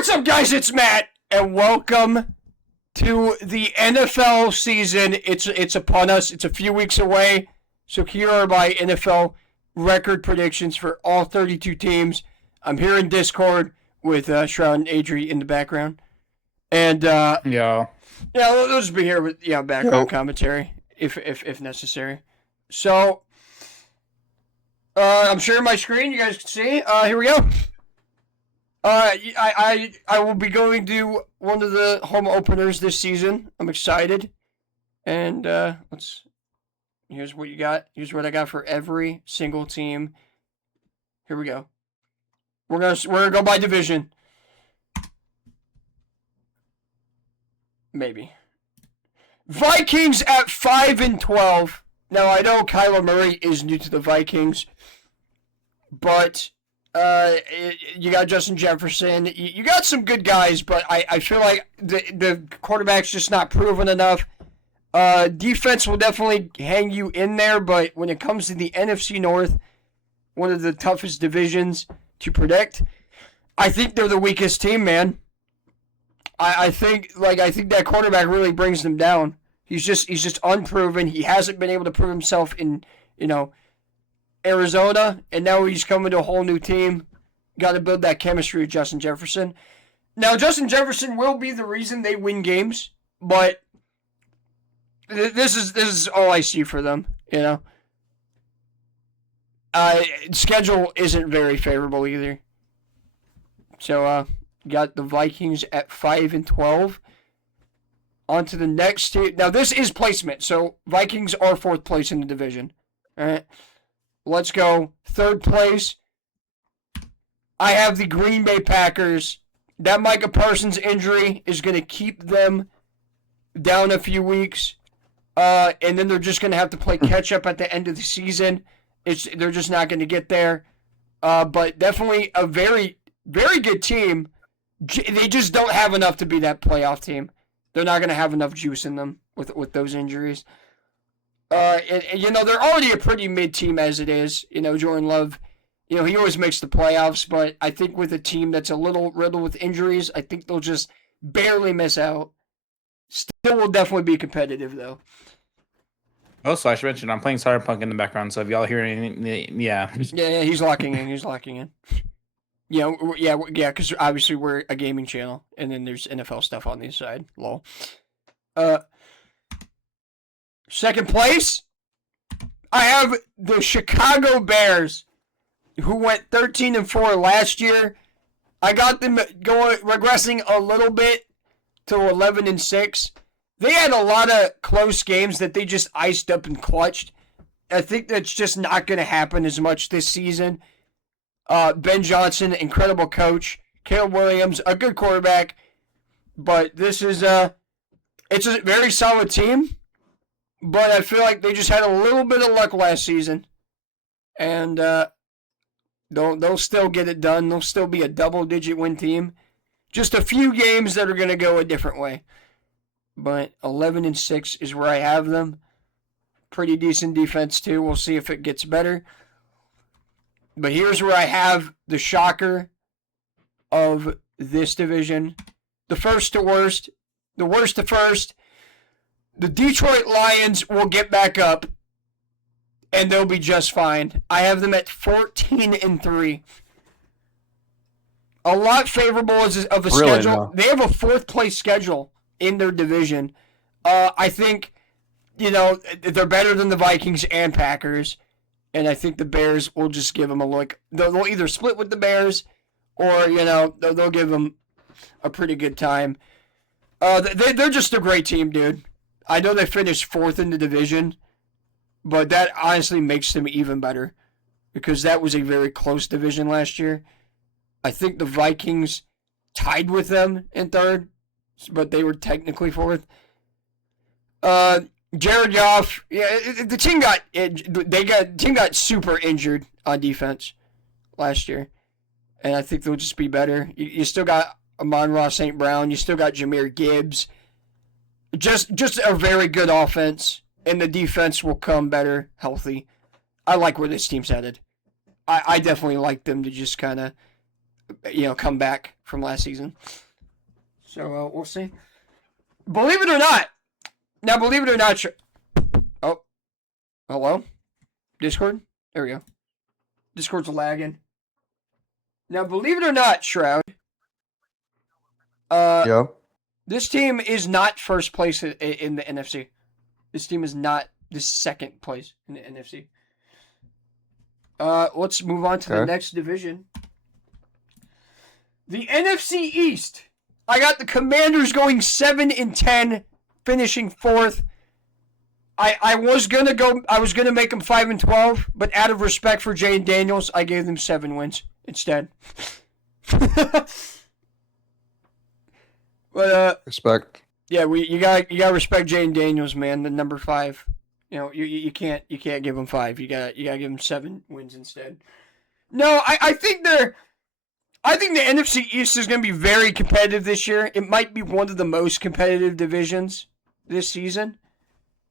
What's up, guys? It's Matt, and welcome to the NFL season. It's upon us. It's a few weeks away. So here are my NFL record predictions for all 32 teams. I'm here in Discord with Shroud and Adri in the background. And yeah, they'll just be here with background commentary if necessary. So I'm sharing my screen. You guys can see. Here we go. I will be going to one of the home openers this season. I'm excited. And here's what you got. Here's what I got for every single team. Here we go. We're gonna go by division. Maybe. Vikings at 5-12. Now I know Kyler Murray is new to the Vikings, but you got Justin Jefferson. You got some good guys, but I feel like the quarterback's just not proven enough. Defense will definitely hang you in there, but when it comes to the NFC North, one of the toughest divisions to predict, I think they're the weakest team, man. I think that quarterback really brings them down. He's just unproven. He hasn't been able to prove himself in, Arizona, and now he's coming to a whole new team. Got to build that chemistry with Justin Jefferson. Now, Justin Jefferson will be the reason they win games, but this is all I see for them, Schedule isn't very favorable either. So, got the Vikings at 5-12. On to the next team. Now, this is placement, so Vikings are 4th place in the division. All right. Let's go. 3rd place. I have the Green Bay Packers. That Micah Parsons injury is going to keep them down a few weeks. And then they're just going to have to play catch up at the end of the season. They're just not going to get there. But definitely a very, very good team. They just don't have enough to be that playoff team. They're not going to have enough juice in them with those injuries. They're already a pretty mid team as it is. Jordan Love, he always makes the playoffs, but I think with a team that's a little riddled with injuries, I think they'll just barely miss out. Still will definitely be competitive, though. Also, I should mention, I'm playing Cyberpunk in the background, so if y'all hear anything, yeah. Yeah, he's locking in. Yeah, because obviously we're a gaming channel, and then there's NFL stuff on the side. Lol. 2nd place, I have the Chicago Bears, who went 13-4 last year. I got them regressing a little bit to 11-6. They had a lot of close games that they just iced up and clutched. I think that's just not going to happen as much this season. Ben Johnson, incredible coach. Caleb Williams, a good quarterback. But this is it's a very solid team. But I feel like they just had a little bit of luck last season. And they'll still get it done. They'll still be a double-digit win team. Just a few games that are going to go a different way. But 11-6 is where I have them. Pretty decent defense, too. We'll see if it gets better. But here's where I have the shocker of this division. The first to worst. The worst to first. The Detroit Lions will get back up. And they'll be just fine. I have them at 14-3. A lot favorable of a schedule. No. They have a 4th place schedule in their division. I think, they're better than the Vikings and Packers. And I think the Bears will just give them a look. They'll either split with the Bears or, they'll give them a pretty good time. They're just a great team, dude. I know they finished 4th in the division, but that honestly makes them even better because that was a very close division last year. I think the Vikings tied with them in 3rd, but they were technically 4th. Jared Goff, the team got super injured on defense last year, and I think they'll just be better. You still got Amon-Ra St. Brown, you still got Jahmyr Gibbs. Just a very good offense, and the defense will come better, healthy. I like where this team's headed. I definitely like them to just kind of come back from last season. So we'll see. Believe it or not. Now, believe it or not. Oh, hello? Discord? There we go. Discord's lagging. Now, believe it or not, Shroud. Yeah. This team is not first place in the NFC. This team is not the second place in the NFC. Let's move on to the next division. The NFC East. I got the Commanders going 7-10, finishing 4th. I was gonna make them 5-12, but out of respect for Jane Daniels, I gave them 7 wins instead. But respect. Yeah, you gotta respect Jane Daniels, man. The number 5. You can't give him 5. You gotta give him 7 wins instead. No, I think the NFC East is gonna be very competitive this year. It might be one of the most competitive divisions this season.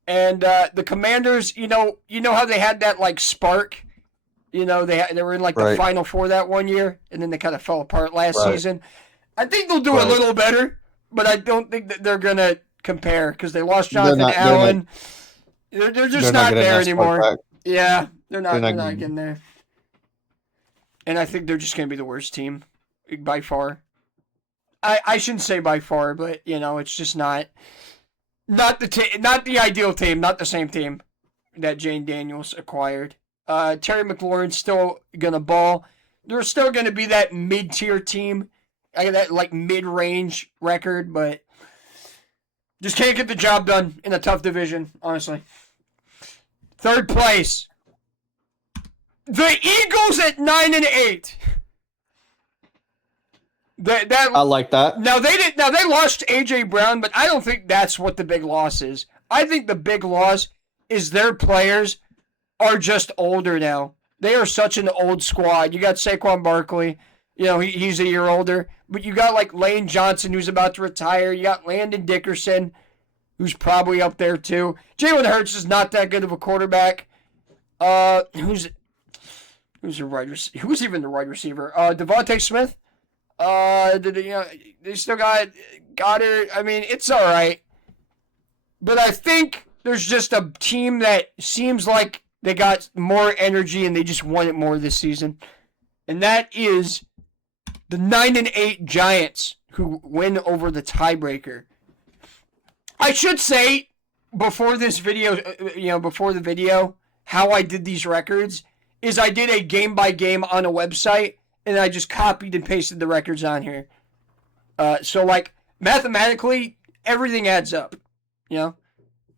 And the Commanders, you know how they had that like spark. They were in like the Final Four that one year, and then they kind of fell apart last season. I think they'll do a little better, but I don't think that they're gonna compare because they lost Jonathan Allen. They're just not there anymore. Yeah, they're not getting there. And I think they're just gonna be the worst team by far. I shouldn't say by far, but it's just not the ideal team, not the same team that Jane Daniels acquired. Terry McLaurin's still gonna ball. They're still gonna be that mid-tier team, that like mid-range record, but just can't get the job done in a tough division, honestly. 3rd place, the Eagles at 9-8. I like that. Now they lost AJ Brown, but I don't think that's what the big loss is. I think the big loss is their players are just older now. They are such an old squad. You got Saquon Barkley, he's a year older, but you got like Lane Johnson who's about to retire. You got Landon Dickerson, who's probably up there too. Jalen Hurts is not that good of a quarterback. Who's even the wide receiver? Devontae Smith. They still got Goddard. I mean, it's all right. But I think there's just a team that seems like they got more energy and they just want it more this season. And that is the 9-8 Giants, who win over the tiebreaker. I should say, before this video, before the video, how I did these records is I did a game-by-game on a website, and I just copied and pasted the records on here. So, like, mathematically, everything adds up,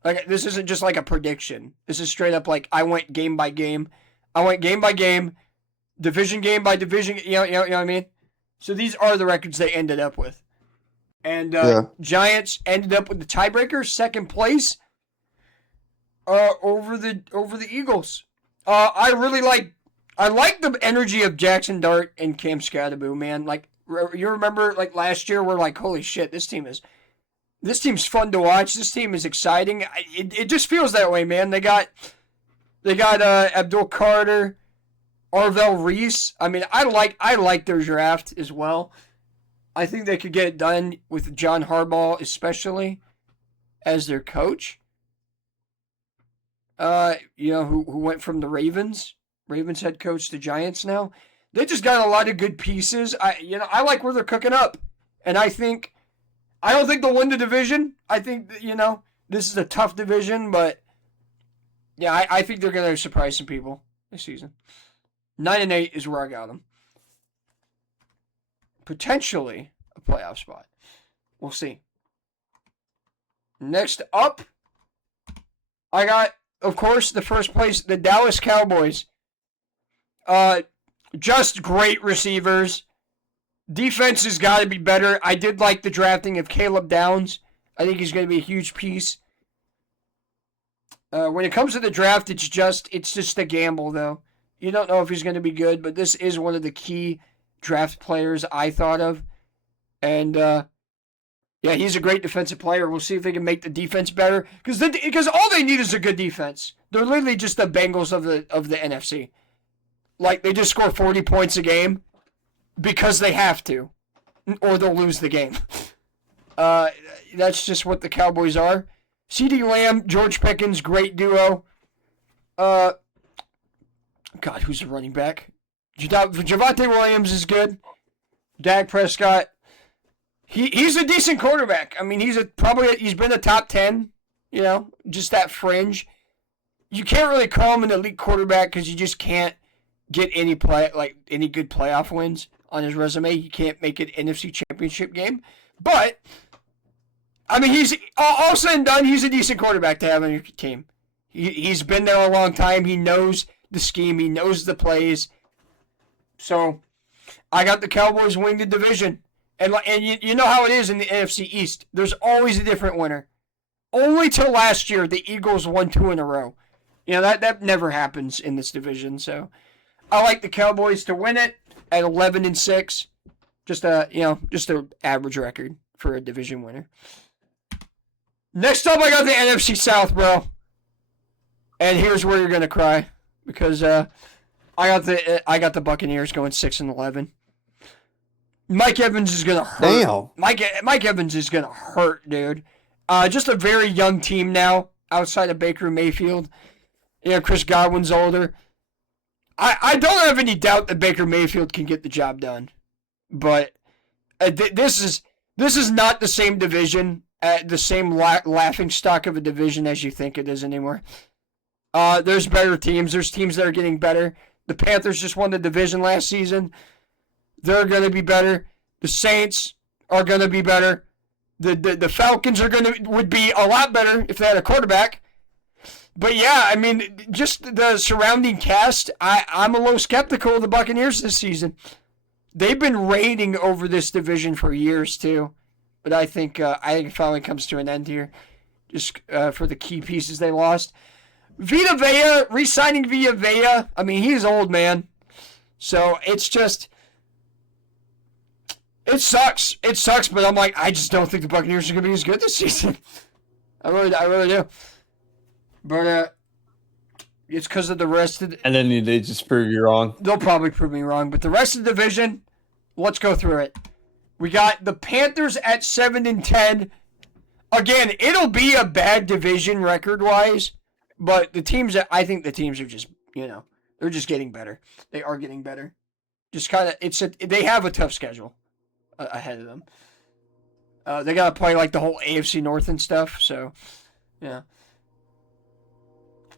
Like, this isn't just like a prediction. This is straight up like, I went game by game. I went game by game, division game by division, you know what I mean? So these are the records they ended up with. And Giants ended up with the tiebreaker, 2nd place, over the Eagles. I like the energy of Jackson Dart and Cam Scatterbo, man. Like, you remember, like, last year, we're like, holy shit, this team's fun to watch. This team is exciting. It just feels that way, man. They got Abdul Carter, Arvell Reese. I mean, I like their draft as well. I think they could get it done with John Harbaugh, especially as their coach. Who went from the Ravens head coach to Giants now. They just got a lot of good pieces. I like where they're cooking up, and I don't think they'll win the division. I think that, this is a tough division, but yeah, I think they're going to surprise some people this season. 9-8 is where I got them. Potentially a playoff spot. We'll see. Next up, I got, of course, the first place, the Dallas Cowboys. Just great receivers. Defense has got to be better. I did like the drafting of Caleb Downs. I think he's going to be a huge piece. When it comes to the draft, it's just a gamble, though. You don't know if he's going to be good, but this is one of the key draft players I thought of. And, he's a great defensive player. We'll see if they can make the defense better. Because all they need is a good defense. They're literally just the Bengals of the NFC. Like, they just score 40 points a game. because they have to, or they'll lose the game. That's just what the Cowboys are. CeeDee Lamb, George Pickens, great duo. God, who's the running back? Javonte Williams is good. Dak Prescott. He's a decent quarterback. I mean, he's been a top 10, just that fringe. You can't really call him an elite quarterback because you just can't get any good playoff wins on his resume. He can't make an NFC Championship game. But, I mean, he's all said and done, he's a decent quarterback to have on your team. He's been there a long time. He knows the scheme. He knows the plays. So, I got the Cowboys winning the division. And you know how it is in the NFC East. There's always a different winner. Only till last year, the Eagles won 2 in a row. That never happens in this division. So, I like the Cowboys to win it at 11-6. Just a average record for a division winner. Next up, I got the NFC South, bro. And here's where you're gonna cry because I got the Buccaneers going 6-11. Mike Evans is gonna hurt. Damn. Mike Evans is gonna hurt, dude. Just a very young team now, outside of Baker Mayfield. Chris Godwin's older. I don't have any doubt that Baker Mayfield can get the job done, but this is not the same division, the same laughing stock of a division as you think it is anymore. There's better teams. There's teams that are getting better. The Panthers just won the division last season. They're going to be better. The Saints are going to be better. The Falcons would be a lot better if they had a quarterback. But yeah, I mean, just the surrounding cast, I'm a little skeptical of the Buccaneers this season. They've been reigning over this division for years too. But I think it finally comes to an end here. Just for the key pieces they lost. Vita Vea, re-signing Vita Vea. I mean, he's old, man. So it's just... It sucks. It sucks, but I'm like, I just don't think the Buccaneers are going to be as good this season. I really do. But it's because of the rest of the... And then they just prove you wrong. They'll probably prove me wrong. But the rest of the division, let's go through it. We got the Panthers at 7-10. Again, it'll be a bad division record-wise. But I think the teams are just, they're just getting better. They are getting better. Just kind of, they have a tough schedule ahead of them. They got to play like the whole AFC North and stuff. So, yeah.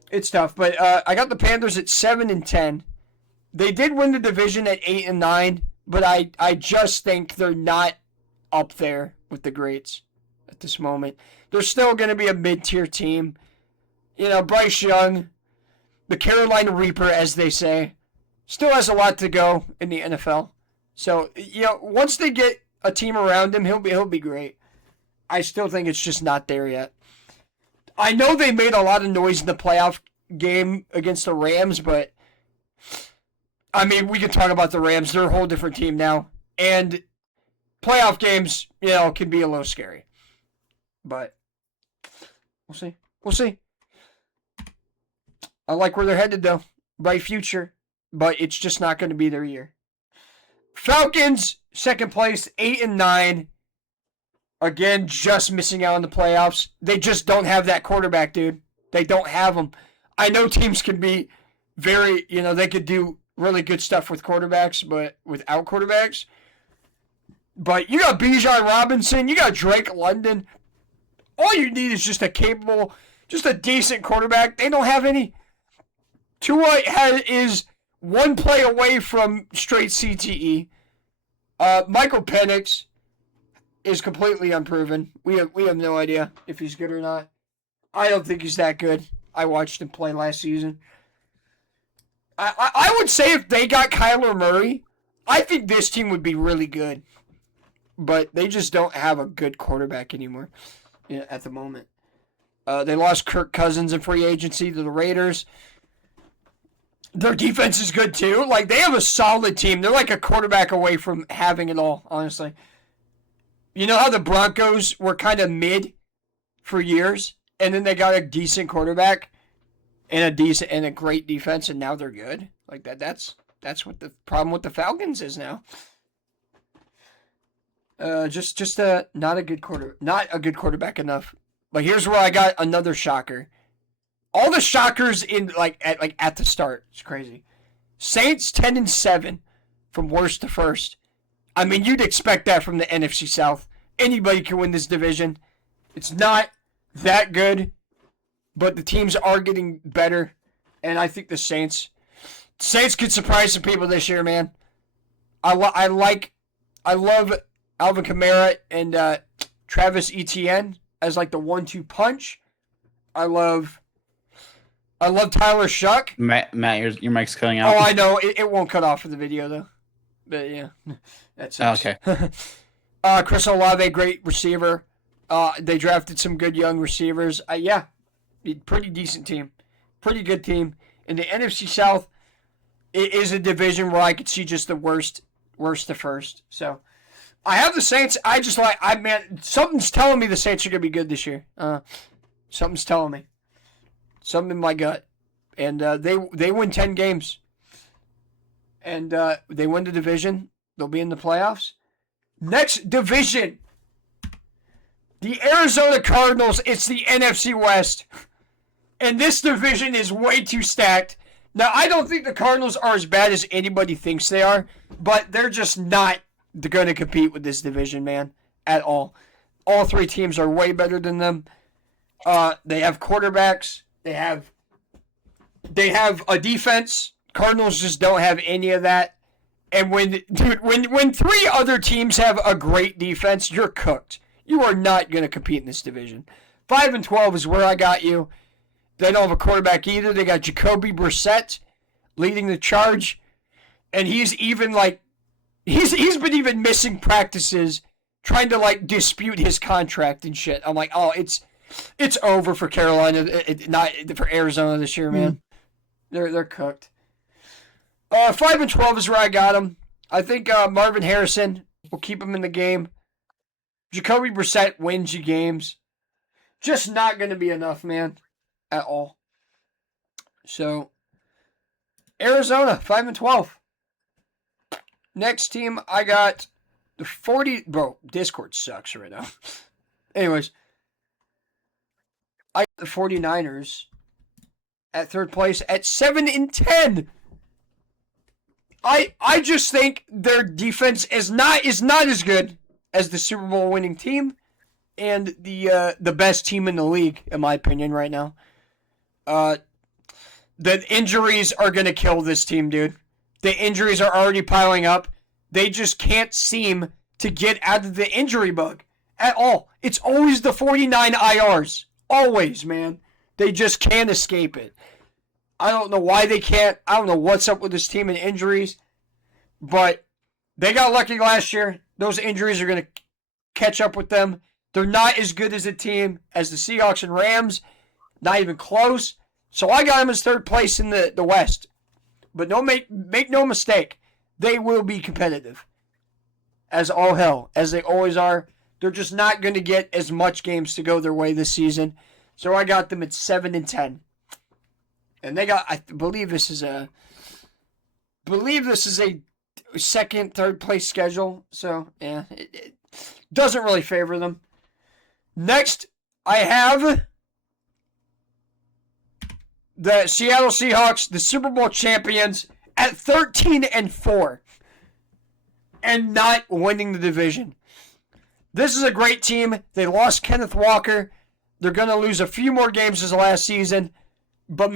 It's tough. But I got the Panthers at 7-10. They did win the division at 8-9. But I just think they're not up there with the greats at this moment. They're still going to be a mid-tier team. Bryce Young, the Carolina Reaper, as they say, still has a lot to go in the NFL. So, once they get a team around him, he'll be great. I still think it's just not there yet. I know they made a lot of noise in the playoff game against the Rams, but I mean, we can talk about the Rams. They're a whole different team now. And playoff games, can be a little scary. But we'll see. We'll see. I like where they're headed, though. Bright future. But it's just not going to be their year. Falcons, second place, 8-9. Again, just missing out on the playoffs. They just don't have that quarterback, dude. They don't have him. I know teams can be very, they could do really good stuff with quarterbacks, but without quarterbacks. But you got Bijan Robinson. You got Drake London. All you need is just a decent quarterback. They don't have any. Tua is one play away from straight CTE. Michael Penix is completely unproven. We have no idea if he's good or not. I don't think he's that good. I watched him play last season. I would say if they got Kyler Murray, I think this team would be really good. But they just don't have a good quarterback anymore at the moment. They lost Kirk Cousins in free agency to the Raiders. Their defense is good too. Like, they have a solid team. They're like a quarterback away from having it all, honestly. You know how the Broncos were kind of mid for years, and then they got a decent quarterback and a great defense, and now they're good? Like that's what the problem with the Falcons is now. Just not a good quarterback enough. But here's where I got another shocker. All the shockers at the start. It's crazy. Saints 10-7 from worst to first. I mean, you'd expect that from the NFC South. Anybody can win this division. It's not that good, but the teams are getting better, and I think the Saints could surprise some people this year, man. I love Alvin Kamara and Travis Etienne as like the 1-2 punch. I love Tyler Shuck. Matt, your mic's cutting out. Oh, I know. It won't cut off for the video, though. But, yeah. That's okay. Chris Olave, great receiver. They drafted some good young receivers. Yeah, pretty decent team. Pretty good team. In the NFC South, it is a division where I could see just the worst to first. So, I have the Saints. Something's telling me the Saints are going to be good this year. Something's telling me. Something in my gut. And they win 10 games. And they win the division. They'll be in the playoffs. Next division. The Arizona Cardinals. It's the NFC West. And this division is way too stacked. Now, I don't think the Cardinals are as bad as anybody thinks they are. But they're just not going to compete with this division, man. At all. All three teams are way better than them. They have quarterbacks. They have a defense. Cardinals just don't have any of that. And when three other teams have a great defense, you're cooked. You are not going to compete in this division. 5-12 is where I got you. They don't have a quarterback either. They got Jacoby Brissett leading the charge, and he's even he's been even missing practices, trying to dispute his contract and shit. I'm like, oh, it's over for Carolina, not for Arizona this year, man. They're cooked. 5-12 is where I got him. I think Marvin Harrison will keep him in the game. Jacoby Brissett wins you games. Just not going to be enough, man, at all. So, Arizona, 5-12. Next team, I got the 40... Bro, Discord sucks right now. Anyways, I got the 49ers at third place at 7-10. I just think their defense is not as good as the Super Bowl winning team and the best team in the league, in my opinion, right now. The injuries are going to kill this team, dude. The injuries are already piling up. They just can't seem to get out of the injury bug at all. It's always the 49 IRs. Always, man. They just can't escape it. I don't know why they can't. I don't know what's up with this team and injuries. But they got lucky last year. Those injuries are going to catch up with them. They're not as good as a team as the Seahawks and Rams. Not even close. So I got them as third place in the West. But make no mistake. They will be competitive. As all hell. As they always are. They're just not going to get as much games to go their way this season. So I got them at 7-10. And they got, I believe this is a second, third place schedule. So, yeah, it doesn't really favor them. Next, I have the Seattle Seahawks, the Super Bowl champions, at 13-4 and not winning the division. This is a great team. They lost Kenneth Walker. They're going to lose a few more games this last season, but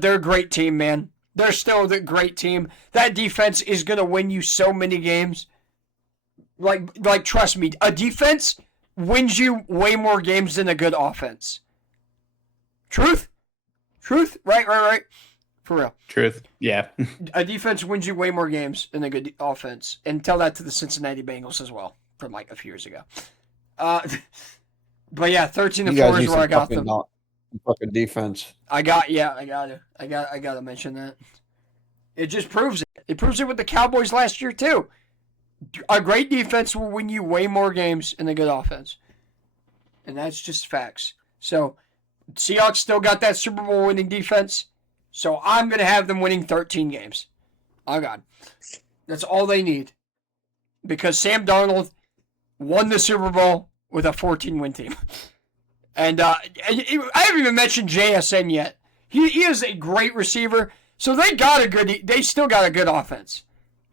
they're a great team, man. They're still the great team. That defense is going to win you so many games. Like trust me, a defense wins you way more games than a good offense. Truth? Right. For real. Truth. Yeah. A defense wins you way more games than a good offense. And tell that to the Cincinnati Bengals as well from like a few years ago. But yeah, 13-4 is where I got them. Fucking defense. I got to mention that. It just proves it. It proves it with the Cowboys last year too. A great defense will win you way more games than a good offense. And that's just facts. So, Seahawks still got that Super Bowl winning defense. So, I'm going to have them winning 13 games. Oh, God. That's all they need. Because Sam Darnold won the Super Bowl with a 14-win team. And I haven't even mentioned JSN yet. He is a great receiver. So they still got a good offense.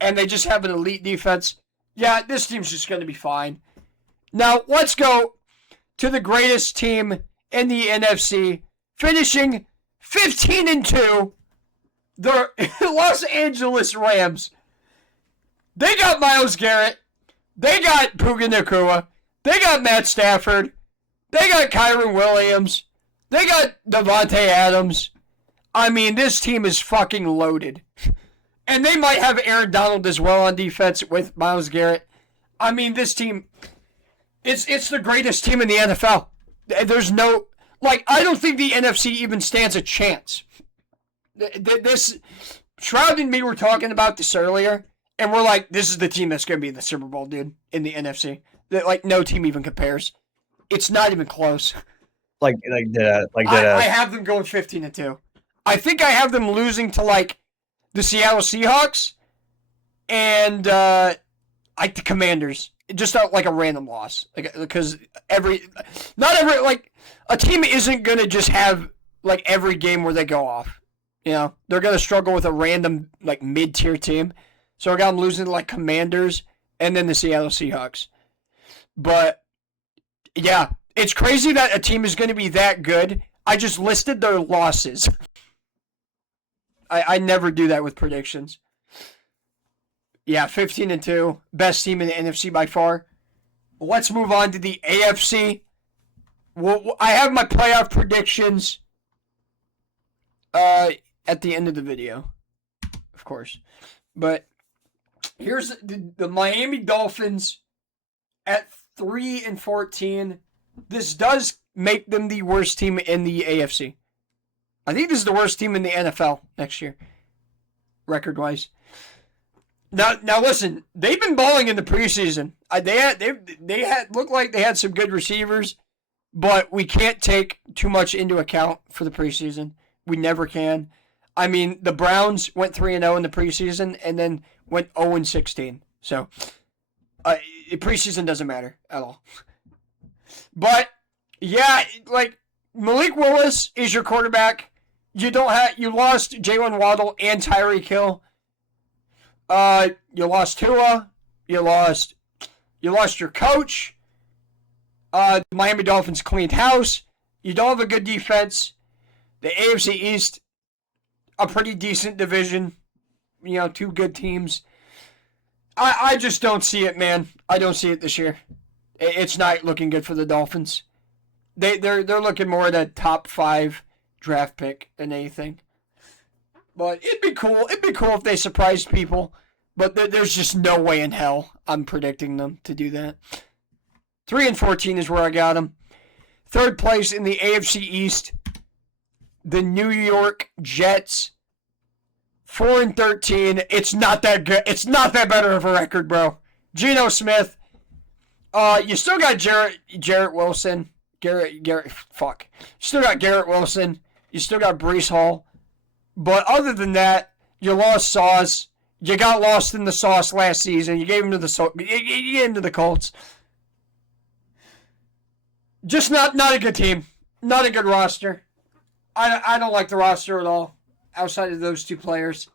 And they just have an elite defense. Yeah, this team's just going to be fine. Now, let's go to the greatest team in the NFC, finishing 15-2, the Los Angeles Rams. They got Myles Garrett. They got Puka Nacua. They got Matt Stafford. They got Kyron Williams. They got Devontae Adams. I mean, this team is fucking loaded. And they might have Aaron Donald as well on defense with Myles Garrett. I mean, this team, it's the greatest team in the NFL. There's no, I don't think the NFC even stands a chance. This, Shroud and me were talking about this earlier, and we're like, this is the team that's going to be in the Super Bowl, dude, in the NFC. No team even compares. It's not even close. I have them going 15-2. I think I have them losing to, the Seattle Seahawks and, the Commanders. Just a random loss. Because a team isn't going to just have, every game where they go off. You know, they're going to struggle with a random, mid-tier team. So I got them losing to, Commanders and then the Seattle Seahawks. But, yeah, it's crazy that a team is going to be that good. I just listed their losses. I never do that with predictions. Yeah, 15-2. Best team in the NFC by far. Let's move on to the AFC. Well, I have my playoff predictions at the end of the video, of course. But here's the Miami Dolphins at 3-14. This does make them the worst team in the AFC. I think this is the worst team in the NFL next year, record-wise. Now listen, they've been balling in the preseason. They looked like they had some good receivers, but we can't take too much into account for the preseason. We never can. I mean, the Browns went 3-0 in the preseason and then went 0-16. So, preseason doesn't matter at all. But yeah, Malik Willis is your quarterback. You lost Jalen Waddle and Tyreek Hill. You lost Tua. You lost your coach. The Miami Dolphins cleaned house. You don't have a good defense. The AFC East, a pretty decent division. You know, two good teams. I just don't see it, man. I don't see it this year. It's not looking good for the Dolphins. They're looking more at a top 5 draft pick than anything. But it'd be cool. It'd be cool if they surprised people. But there's just no way in hell I'm predicting them to do that. 3-14 is where I got them. Third place in the AFC East, the New York Jets. 4-13. It's not that good. It's not that better of a record, bro. Geno Smith. You still got Garrett Wilson. Fuck. You still got Garrett Wilson. You still got Breece Hall. But other than that, you lost Sauce. You got lost in the sauce last season. You gave him to the Colts. Just not a good team. Not a good roster. I don't like the roster at all, outside of those two players.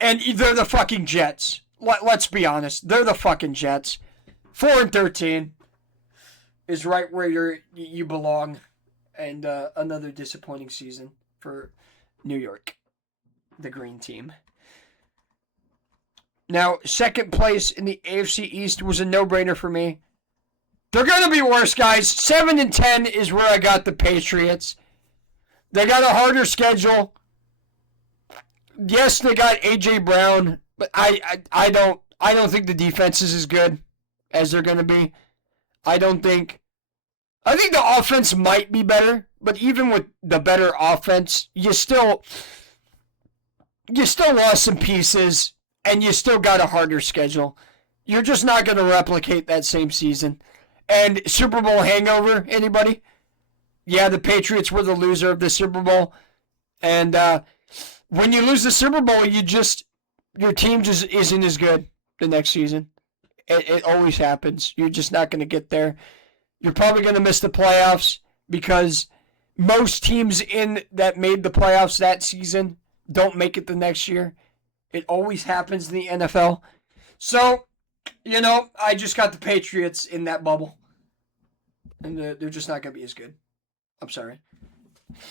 And they're the fucking Jets. Let's be honest. They're the fucking Jets. 4-13 is right where you belong. And another disappointing season for New York, the green team. Now, second place in the AFC East was a no-brainer for me. They're going to be worse, guys. 7-10 is where I got the Patriots. They got a harder schedule. Yes, they got A.J. Brown, but I don't think the defense is as good as they're going to be. I think the offense might be better, but even with the better offense, you still lost some pieces, and you still got a harder schedule. You're just not going to replicate that same season. And Super Bowl hangover, anybody? Yeah, the Patriots were the loser of the Super Bowl. And when you lose the Super Bowl, your team just isn't as good the next season. It always happens. You're just not going to get there. You're probably going to miss the playoffs because most teams in that made the playoffs that season don't make it the next year. It always happens in the NFL. So, I just got the Patriots in that bubble. And they're just not going to be as good. I'm sorry.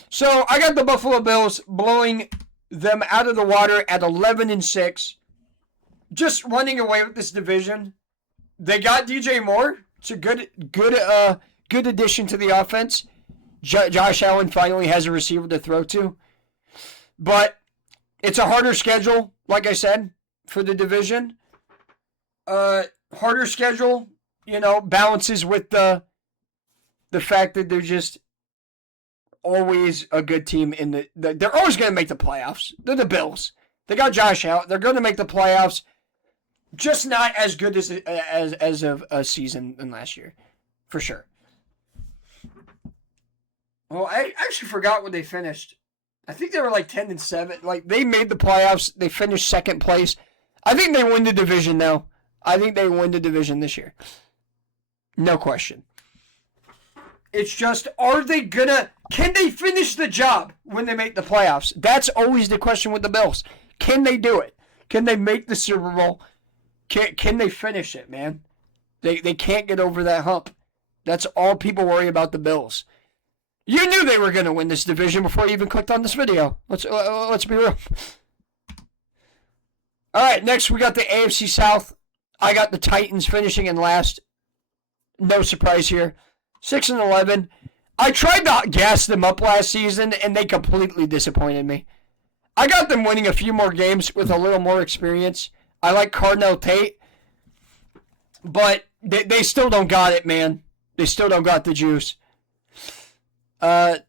So, I got the Buffalo Bills blowing them out of the water at 11-6. Just running away with this division. They got DJ Moore. It's a good addition to the offense. Josh Allen finally has a receiver to throw to. But it's a harder schedule, like I said, for the division. Harder schedule, balances with the fact that they're just always a good team they're always going to make the playoffs. They're the Bills. They got Josh Allen. They're going to make the playoffs. Just not as good as of a season than last year, for sure. Well, I actually forgot what they finished. I think they were like 10-7. Like, they made the playoffs. They finished second place. I think they win the division, though. I think they win the division this year. No question. It's just, can they finish the job when they make the playoffs? That's always the question with the Bills. Can they do it? Can they make the Super Bowl? Can they finish it, man? They can't get over that hump. That's all people worry about the Bills. You knew they were going to win this division before you even clicked on this video. Let's be real. All right, next we got the AFC South. I got the Titans finishing in last. No surprise here. 6-11. I tried to gas them up last season, and they completely disappointed me. I got them winning a few more games with a little more experience. I like Cardinal Tate, but they still don't got it, man. They still don't got the juice. Their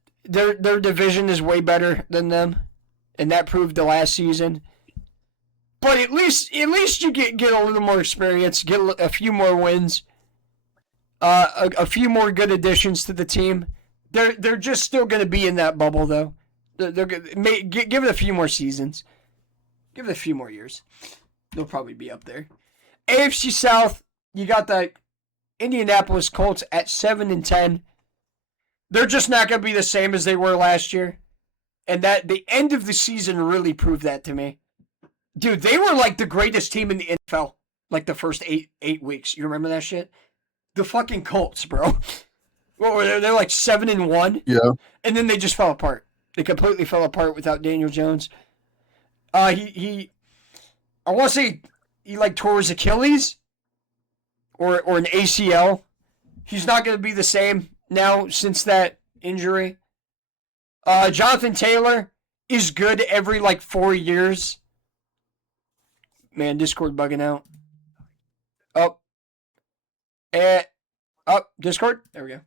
division is way better than them, and that proved the last season. But at least you get a little more experience, get a few more wins, a few more good additions to the team. They're just still going to be in that bubble, though. Give it a few more seasons, give it a few more years. They'll probably be up there. AFC South, you got the Indianapolis Colts at 7-10. They're just not going to be the same as they were last year. And that the end of the season really proved that to me. Dude, they were like the greatest team in the NFL. Like the first eight weeks. You remember that shit? The fucking Colts, bro. What were they? They're like 7-1. Yeah. And then they just fell apart. They completely fell apart without Daniel Jones. I want to say he like tore his Achilles or an ACL. He's not going to be the same now since that injury. Jonathan Taylor is good every like 4 years. Man, Discord bugging out. Discord. There we go.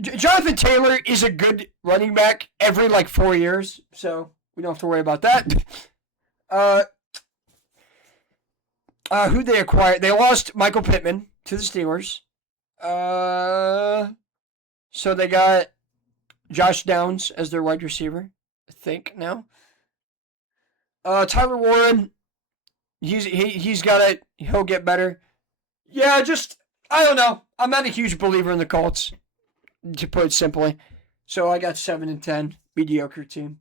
Jonathan Taylor is a good running back every like 4 years, so we don't have to worry about that. Who'd they acquire? They lost Michael Pittman to the Steelers. So they got Josh Downs as their wide receiver, I think now. Tyler Warren, he's got it. He'll get better. Yeah, I don't know. I'm not a huge believer in the Colts, to put it simply. So I got 7-10, mediocre team.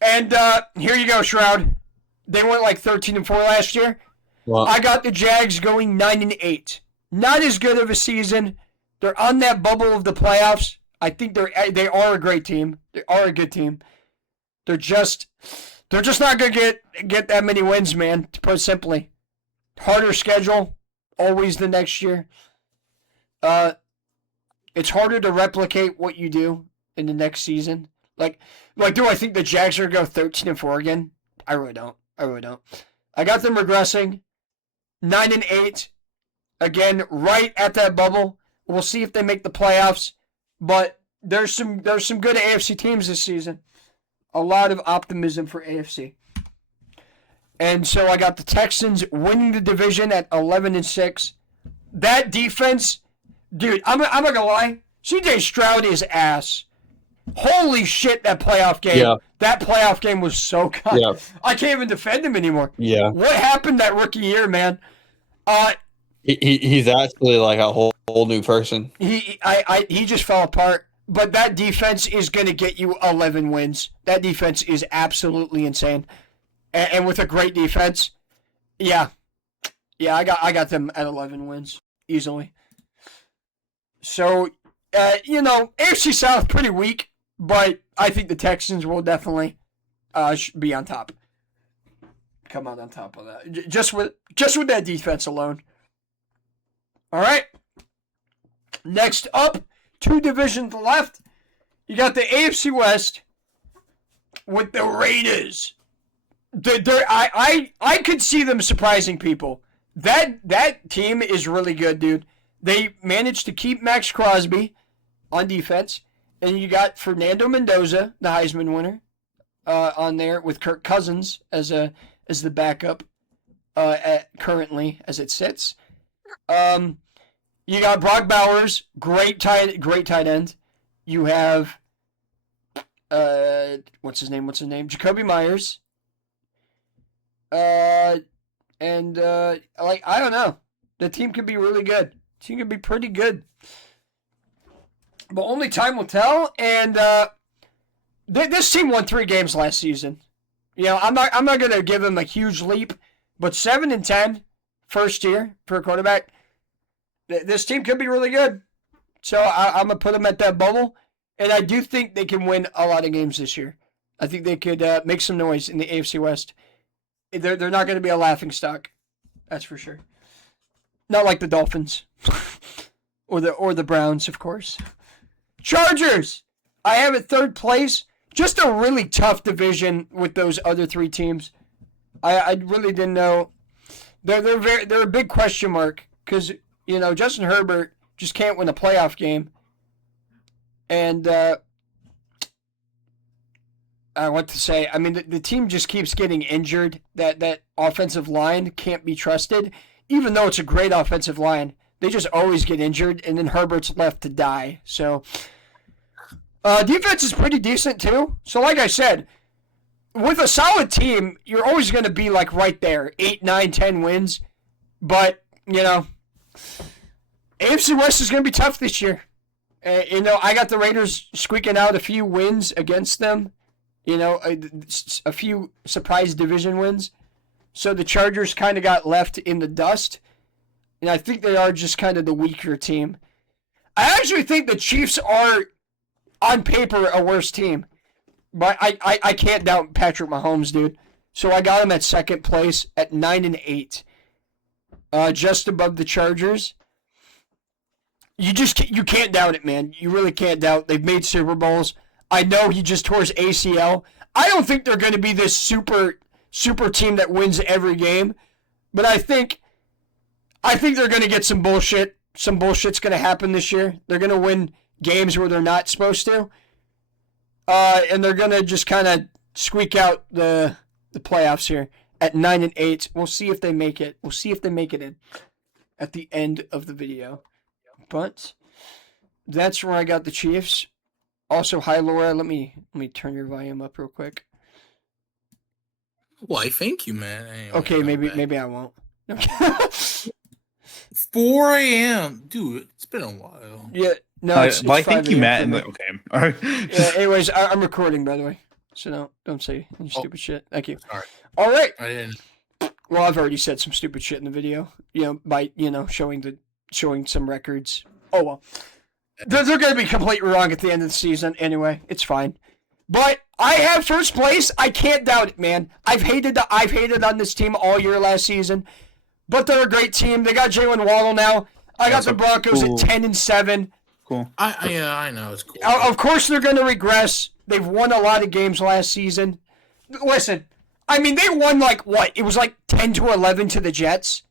And here you go, Shroud. They went like 13-4 last year. Well, I got the Jags going 9-8. Not as good of a season. They're on that bubble of the playoffs. I think they are a great team. They are a good team. They're just not gonna get that many wins, man. To put it simply, harder schedule, always the next year. It's harder to replicate what you do in the next season. Like, do I think the Jags are gonna go 13-4 again? I really don't. I got them regressing, 9-8. Again, right at that bubble. We'll see if they make the playoffs. But there's some good AFC teams this season. A lot of optimism for AFC. And so I got the Texans winning the division at 11-6. That defense, dude, I'm not gonna lie. CJ Stroud is ass. Holy shit, that playoff game. Yeah. That playoff game was so good. Yeah. I can't even defend him anymore. Yeah. What happened that rookie year, man? He's actually like a whole new person. He just fell apart. But that defense is going to get you 11 wins. That defense is absolutely insane. And with a great defense, yeah, I got them at 11 wins easily. So, AFC South pretty weak, but I think the Texans will definitely be on top. Come out on top of that, just with that defense alone. All right. Next up, 2 divisions left. You got the AFC West with the Raiders. I could see them surprising people. That team is really good, dude. They managed to keep Max Crosby on defense, and you got Fernando Mendoza, the Heisman winner, on there with Kirk Cousins as the backup currently as it sits. You got Brock Bowers, great tight end. You have what's his name? Jacoby Myers. I don't know. The team could be really good. The team could be pretty good. But only time will tell. And this team won 3 games last season. I'm not gonna give them a huge leap, but 7-10 first year for a quarterback. This team could be really good. So I'm going to put them at that bubble. And I do think they can win a lot of games this year. I think they could make some noise in the AFC West. They're not going to be a laughingstock. That's for sure. Not like the Dolphins. or the Browns, of course. Chargers! I have it 3rd place. Just a really tough division with those other 3 teams. I really didn't know. They're a big question mark. Because... Justin Herbert just can't win a playoff game. And the team just keeps getting injured. That offensive line can't be trusted. Even though it's a great offensive line, they just always get injured, and then Herbert's left to die. So, defense is pretty decent, too. So, like I said, with a solid team, you're always going to be, like, right there. 8, 9, 10 wins. But, AFC West is going to be tough this year. I got the Raiders squeaking out a few wins against them. A few surprise division wins. So the Chargers kind of got left in the dust. And I think they are just kind of the weaker team. I actually think the Chiefs are, on paper, a worse team. But I can't doubt Patrick Mahomes, dude. So I got him at 2nd place at 9-8. Just above the Chargers. You can't doubt it, man. You really can't doubt. They've made Super Bowls. I know he just tore his ACL. I don't think they're going to be this super team that wins every game, but I think they're going to get some bullshit. Some bullshit's going to happen this year. They're going to win games where they're not supposed to, and they're going to just kind of squeak out the playoffs here at 9-8. We'll see if they make it. We'll see if they make it in at the end of the video. But that's where I got the Chiefs. Also, hi Laura. Let me turn your volume up real quick. Why, thank you, man. Anyway, okay, maybe I won't. 4 a.m. Dude, it's been a while. Yeah, no, it's I 5 think you, a.m. Matt. for me. Okay. All right. Yeah, anyways, I'm recording, by the way. So don't say any stupid shit. Thank you. Sorry. All right. I didn't. Well, I've already said some stupid shit in the video. By showing some records. Oh well. They're going to be completely wrong at the end of the season anyway. It's fine. But I have 1st place. I can't doubt it, man. I've hated on this team all year last season. But they're a great team. They got Jalen Waddle now. I got the Broncos at 10-7. Cool. I know it's cool. Of course they're going to regress. They've won a lot of games last season. Listen, they won It was 10-11 to the Jets.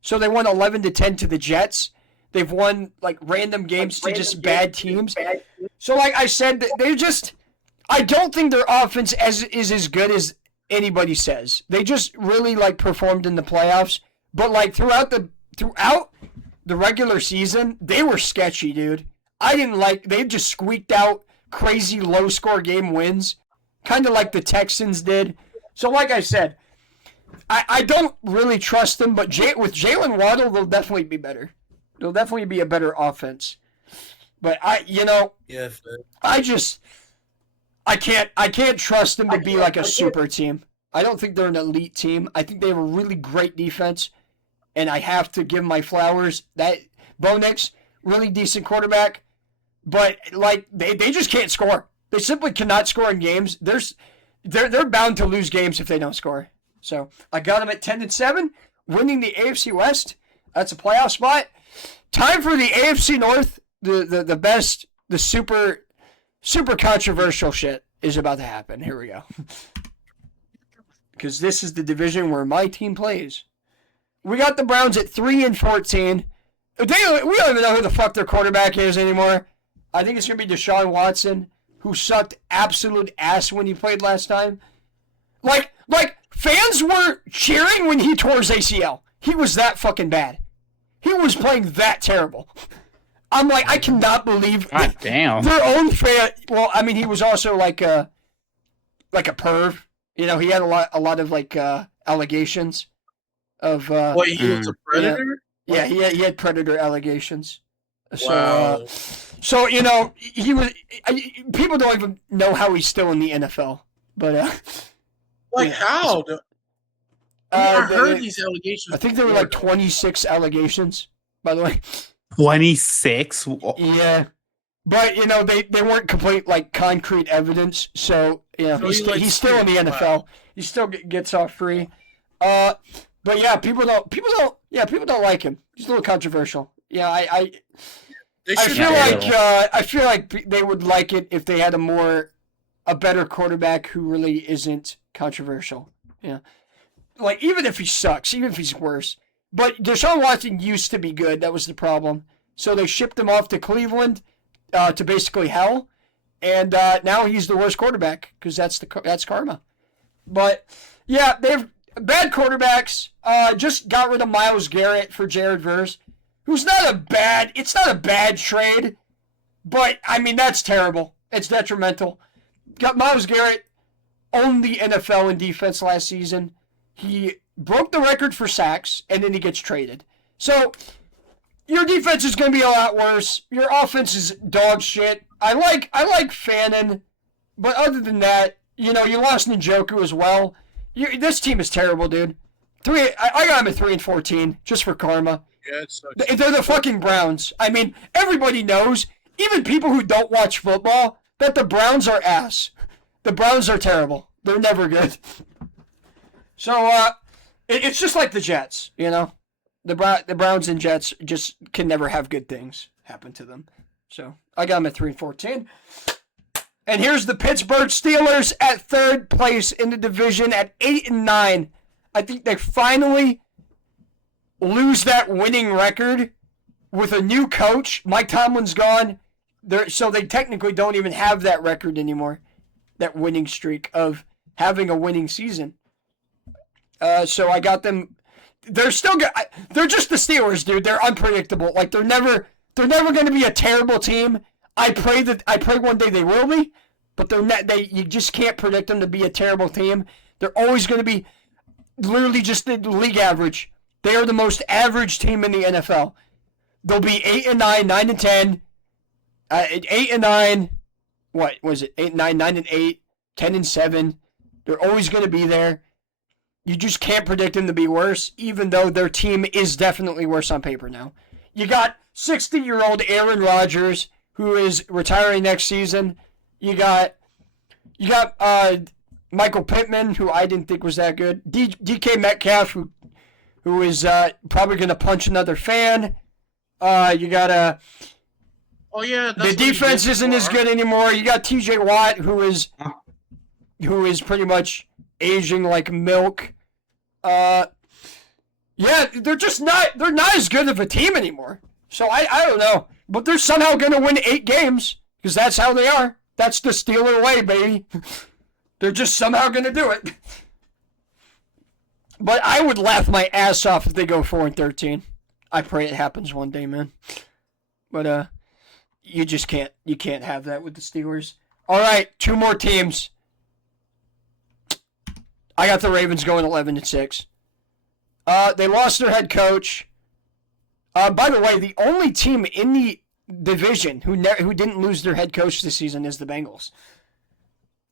So they won 11-10 to the Jets. They've won random games to just bad teams. So like I said, they're just. I don't think their offense is as good as anybody says. They just really performed in the playoffs, but throughout the regular season, they were sketchy, dude. I didn't they just squeaked out crazy low-score game wins, kind of like the Texans did. So like I said, I don't really trust them, but with Jalen Waddle, they'll definitely be better. They'll definitely be a better offense. But I can't trust them to be like a super team. I don't think they're an elite team. I think they have a really great defense, and I have to give my flowers. That Bo Nix, really decent quarterback, but like they just can't score. They simply cannot score in games. They're bound to lose games if they don't score. So I got them at 10-7, winning the AFC West. That's a playoff spot. Time for the AFC North. The best, the super controversial shit is about to happen. Here we go. Because this is the division where my team plays. We got the Browns at 3-14. We don't even know who the fuck their quarterback is anymore. I think it's going to be Deshaun Watson, who sucked absolute ass when he played last time. Like fans were cheering when he tore his ACL. He was that fucking bad. He was playing that terrible. I'm like, I cannot believe God damn. Their own fan. Well, I mean, he was also like a perv. You know, he had a lot of like allegations of. Wait, he was a predator? Yeah, he had predator allegations. So, Wow. So you know, he was. People don't even know how he's still in the NFL. But Like yeah. how? I heard they- these allegations. I think there were like 26 allegations. By the way. 26. Yeah. But, you know, they weren't complete, like, concrete evidence. So, you know, So he's still in the NFL. He still gets off free. But, yeah, people don't like him. He's a little controversial. Yeah, I feel like they would like it if they had a better quarterback who really isn't controversial. Yeah. Like, even if he sucks, even if he's worse. But Deshaun Watson used to be good. That was the problem. So they shipped him off to Cleveland to basically hell. And now he's the worst quarterback because that's karma. But, yeah, they have bad quarterbacks. Just got rid of Myles Garrett for Jared Verse, who's it's not a bad trade. But, I mean, that's terrible. It's detrimental. Got Myles Garrett owned the NFL in defense last season. He broke the record for sacks, and then he gets traded. So, your defense is going to be a lot worse. Your offense is dog shit. I like Fannin, but other than that, you know, you lost Njoku as well. This team is terrible, dude. I got him at 3-14, just for karma. Yeah, it sucks. They're the fucking Browns. I mean, everybody knows, even people who don't watch football, that the Browns are ass. The Browns are terrible. They're never good. So, it's just like the Jets, you know? The Browns and Jets just can never have good things happen to them. So, I got them at 3-14. And here's the Pittsburgh Steelers at third place in the division at 8-9. I think they finally lose that winning record with a new coach. Mike Tomlin's gone. So they technically don't even have that record anymore. That winning streak of having a winning season. So I got them. They're still good. They're just the Steelers, dude. They're unpredictable. Like they're never going to be a terrible team. I pray one day they will be, but you just can't predict them to be a terrible team. They're always going to be literally just the league average. They are the most average team in the NFL. They'll be 8-9, 9-10, 8-9. What was it? 8-9, 9-8, 10-7. They're always going to be there. You just can't predict them to be worse, even though their team is definitely worse on paper now. You got 60-year-old Aaron Rodgers, who is retiring next season. You got Michael Pittman, who I didn't think was that good. DK Metcalf, who is probably going to punch another fan. You got Oh yeah, the defense isn't as good anymore. You got TJ Watt, who is pretty much aging like milk. Yeah, they're not as good of a team anymore. So I don't know. But they're somehow going to win 8 games because that's how they are. That's the Steeler way, baby. They're just somehow going to do it. But I would laugh my ass off if they go 4-13. I pray it happens one day, man. But you just can't. You can't have that with the Steelers. All right, 2 more teams. I got the Ravens going 11-6. They lost their head coach. By the way, the only team in the division who didn't lose their head coach this season is the Bengals.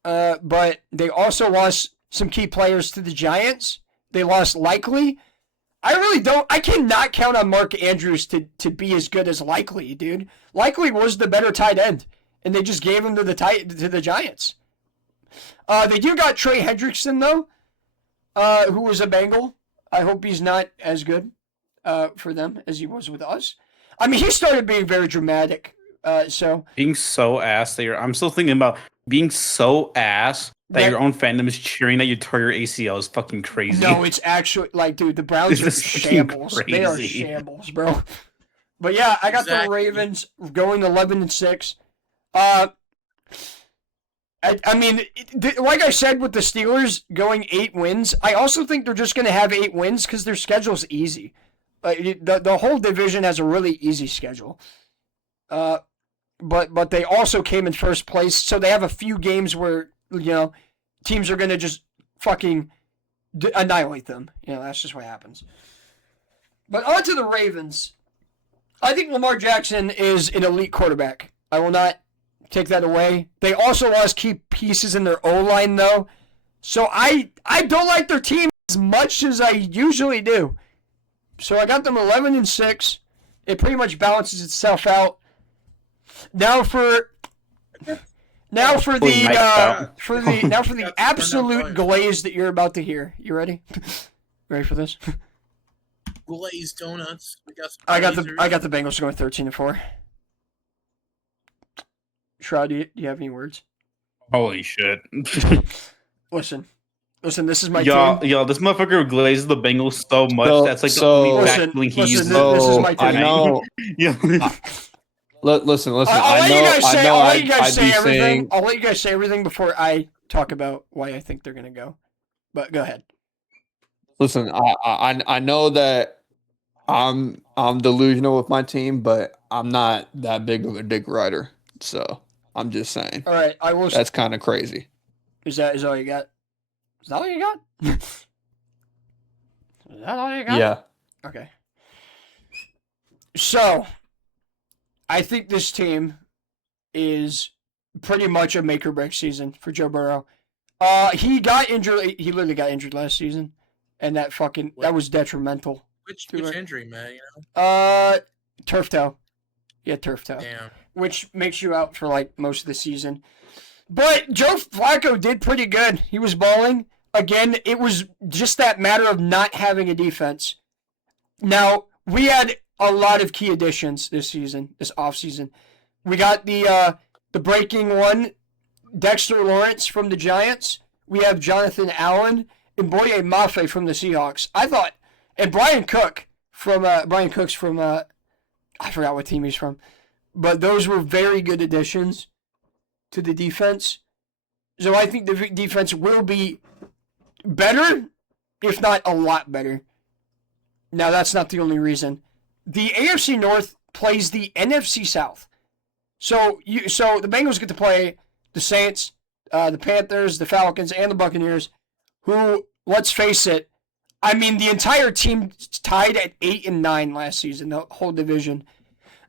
But they also lost some key players to the Giants. They lost Likely. I cannot count on Mark Andrews to be as good as Likely, dude. Likely was the better tight end, and they just gave him to the Giants. They do got Trey Hendrickson, though, who was a Bengal. I hope he's not as good for them as he was with us. I mean, he started being very dramatic. Being so ass that I'm still thinking about being so ass that your own fandom is cheering that you tore your ACL is fucking crazy. No, it's actually like, dude, the Browns are shambles. Crazy. They are shambles, bro. But yeah, I got the Ravens going 11-6. I mean, like I said with the Steelers going 8 wins, I also think they're just going to have 8 wins because their schedule's easy. The whole division has a really easy schedule. But they also came in first place, so they have a few games where, teams are going to just fucking annihilate them. That's just what happens. But on to the Ravens. I think Lamar Jackson is an elite quarterback. I will not take that away. They also lost key pieces in their O-line, though. So I don't like their team as much as I usually do. So I got them 11-6. It pretty Oh, much balances itself out. Now for the absolute glaze that you're about to hear. You ready? Ready for this? Glazed donuts. I got the Bengals going 13-4. Shroud, do you have any words? Holy shit. Listen, this is my Yo, team. this motherfucker glazes the Bengals so much. That's like the only backbling he uses. This is my team. I know. Yeah. Listen. I'll let you guys say everything. Saying, I'll let you guys say everything before I talk about why I think they're gonna go. But go ahead. listen, I know that I'm delusional with my team, but I'm not that big of a dick rider. So I'm just saying. All right, I will. That's kind of crazy. Is that all you got? Is that all you got? Is that all you got? Yeah. Okay. So, I think this team is pretty much a make or break season for Joe Burrow. He got injured. He literally got injured last season, and that was detrimental. Which injury, man? Turf toe. Yeah, turf toe. Damn. Which makes you out for like most of the season. But Joe Flacco did pretty good. He was balling. Again, it was just that matter of not having a defense. Now, we had a lot of key additions this offseason. We got the breaking one, Dexter Lawrence from the Giants. We have Jonathan Allen and Boye Mafe from the Seahawks. I thought, and Brian Cook's from I forgot what team he's from, but those were very good additions to the defense. So I think the defense will be better, if not a lot better. Now, that's not the only reason. The AFC North plays the NFC South. So the Bengals get to play the Saints, the Panthers, the Falcons, and the Buccaneers, who, let's face it, I mean, the entire team tied at 8-9 last season, the whole division.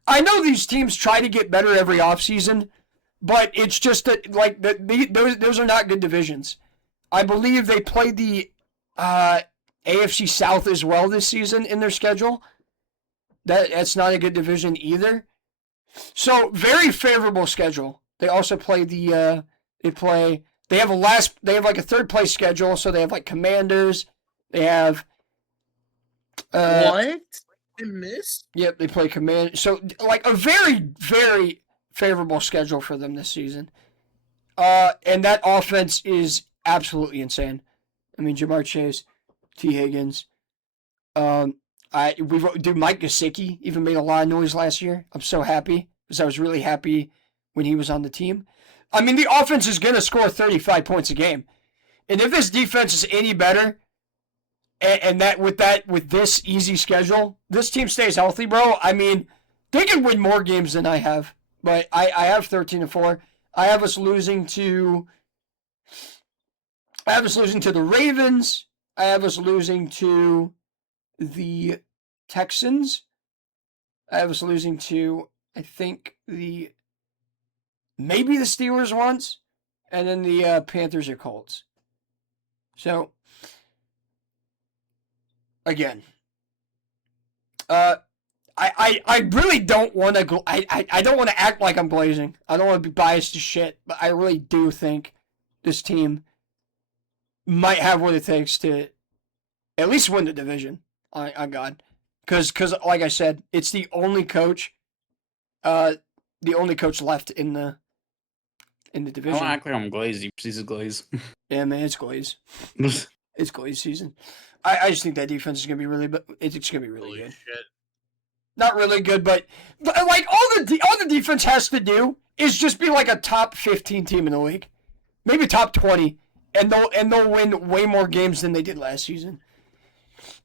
I know these teams try to get better every offseason, but it's just that those are not good divisions. I believe they played the AFC South as well this season in their schedule. That's not a good division either. So very favorable schedule. They also play they have like a third place schedule, so they have like Commanders. They have what? They missed? Yep, they play Command. So like a very, very favorable schedule for them this season. And that offense is absolutely insane. I mean, Jamar Chase, T. Higgins. Mike Gesicki even made a lot of noise last year. I'm so happy because I was really happy when he was on the team. I mean, the offense is going to score 35 points a game. And if this defense is any better, and with this easy schedule, this team stays healthy, bro, I mean, they can win more games than I have but I have 13-4. I have us losing to the Ravens. I have us losing to the Texans. I have us losing to, I think, maybe the Steelers once, and then the Panthers or Colts. So, again, I really don't want to. I don't want to act like I'm glazing. I don't want to be biased to shit, but I really do think this team might have what it takes to at least win the division. On God, because like I said, it's the only coach left in the division. I don't act like I'm glazed. He's a glaze. Yeah, man, it's glaze. It's glaze season. I just think that defense is gonna be really, but it's gonna be really good. Shit. Not really good, but like all the defense has to do is just be like a top 15 team in the league, maybe top 20, and they'll win way more games than they did last season.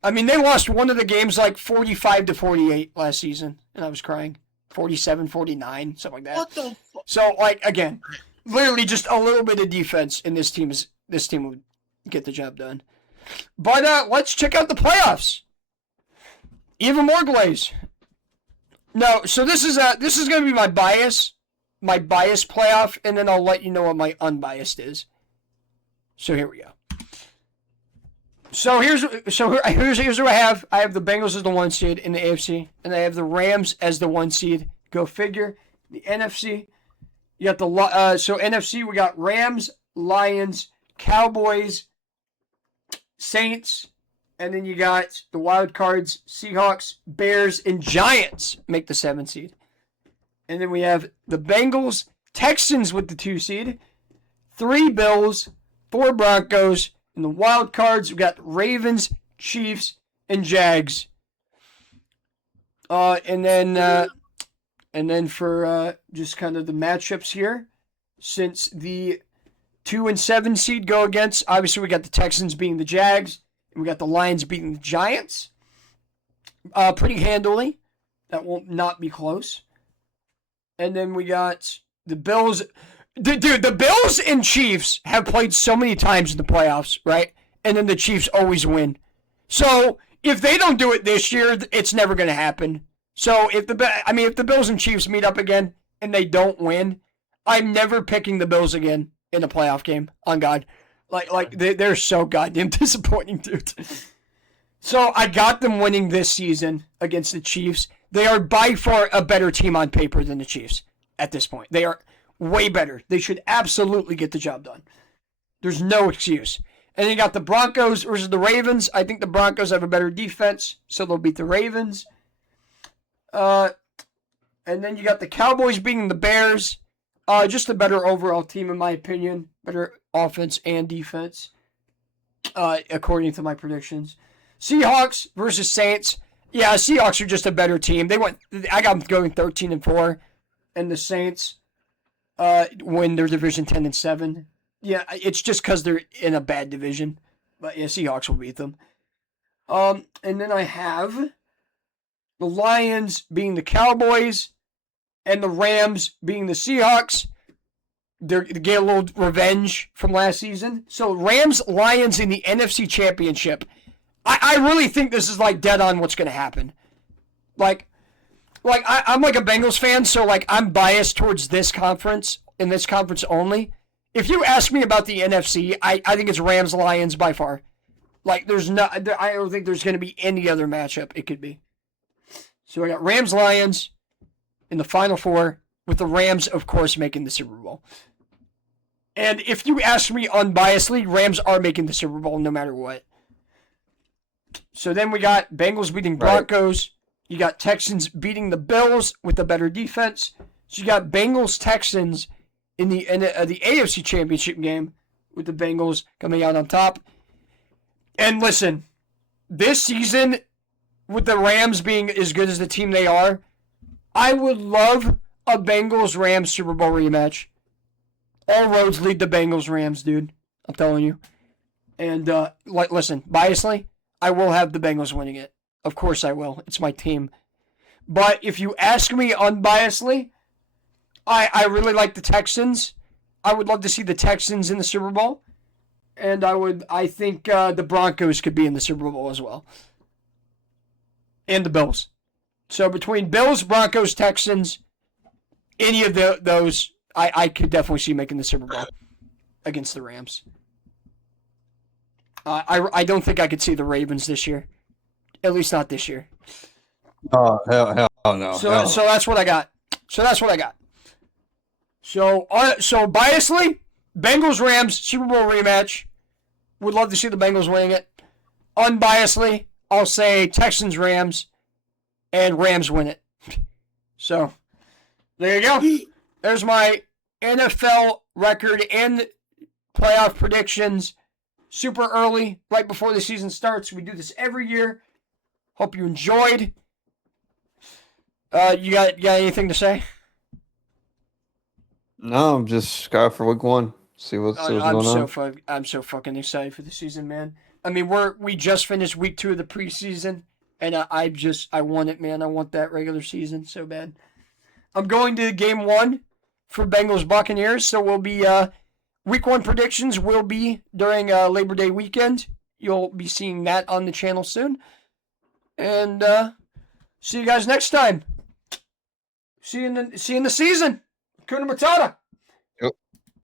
I mean, they lost one of the games like 45-48 last season, and I was crying. 47-49, something like that. What the fuck? So, like, again, literally just a little bit of defense, and this team would get the job done. But let's check out the playoffs. Even more glaze. No, so this is going to be my biased playoff, and then I'll let you know what my unbiased is. So here we go. So here's what I have. I have the Bengals as the 1 seed in the AFC, and I have the Rams as the 1 seed. Go figure. The NFC, you got the so NFC we got Rams, Lions, Cowboys, Saints, and then you got the wild cards: Seahawks, Bears, and Giants make the 7 seed. And then we have the Bengals, Texans with the 2 seed, 3 Bills, 4 Broncos. In the wild cards, we've got Ravens, Chiefs, and Jags. And then for just kind of the matchups here, since the 2 and 7 seed go against, obviously we got the Texans beating the Jags, and we got the Lions beating the Giants. Pretty handily. That will not be close. And then we got the Bills. Dude, the Bills and Chiefs have played so many times in the playoffs, right? And then the Chiefs always win. So if they don't do it this year, it's never going to happen. So if the Bills and Chiefs meet up again and they don't win, I'm never picking the Bills again in a playoff game. On God, like they're so goddamn disappointing, dude. So I got them winning this season against the Chiefs. They are by far a better team on paper than the Chiefs at this point. They are way better. They should absolutely get the job done. There's no excuse. And then you got the Broncos versus the Ravens. I think the Broncos have a better defense, so they'll beat the Ravens. And then you got the Cowboys beating the Bears. Just a better overall team, in my opinion. Better offense and defense, according to my predictions. Seahawks versus Saints. Yeah, Seahawks are just a better team. I got them going 13-4, and the Saints win their division 10-7. Yeah, it's just because they're in a bad division. But yeah, Seahawks will beat them. And then I have the Lions being the Cowboys and the Rams being the Seahawks. They get a little revenge from last season. So Rams, Lions in the NFC Championship. I really think this is like dead on what's going to happen. I'm like a Bengals fan, so like I'm biased towards this conference and this conference only. If you ask me about the NFC, I think it's Rams Lions by far. Like I don't think there's going to be any other matchup it could be. So I got Rams Lions in the Final Four, with the Rams, of course, making the Super Bowl. And if you ask me unbiasedly, Rams are making the Super Bowl no matter what. So then we got Bengals beating Broncos. Right. You got Texans beating the Bills with a better defense. So you got Bengals Texans in the AFC Championship game with the Bengals coming out on top. And listen, this season, with the Rams being as good as the team they are, I would love a Bengals-Rams Super Bowl rematch. All roads lead to Bengals-Rams, dude. I'm telling you. And listen, biasly, I will have the Bengals winning it. Of course I will. It's my team. But if you ask me unbiasedly, I really like the Texans. I would love to see the Texans in the Super Bowl. And I think the Broncos could be in the Super Bowl as well. And the Bills. So between Bills, Broncos, Texans, any of those, I could definitely see making the Super Bowl against the Rams. I don't think I could see the Ravens this year. At least not this year. Oh, hell no. So hell. so that's what I got. So biasly, Bengals Rams Super Bowl rematch. Would love to see the Bengals winning it. Unbiasedly, I'll say Texans Rams, and Rams win it. So there you go. There's my NFL record and playoff predictions. Super early, right before the season starts. We do this every year. Hope you enjoyed. You got anything to say? No, I'm just excited for week 1. See what's going on. I'm so fucking excited for the season, man. I mean, we just finished week 2 of the preseason, and I want it, man. I want that regular season so bad. I'm going to game 1 for Bengals Buccaneers, so we'll be week 1 predictions will be during Labor Day weekend. You'll be seeing that on the channel soon. And see you guys next time. See you in the season. Hakuna Matata.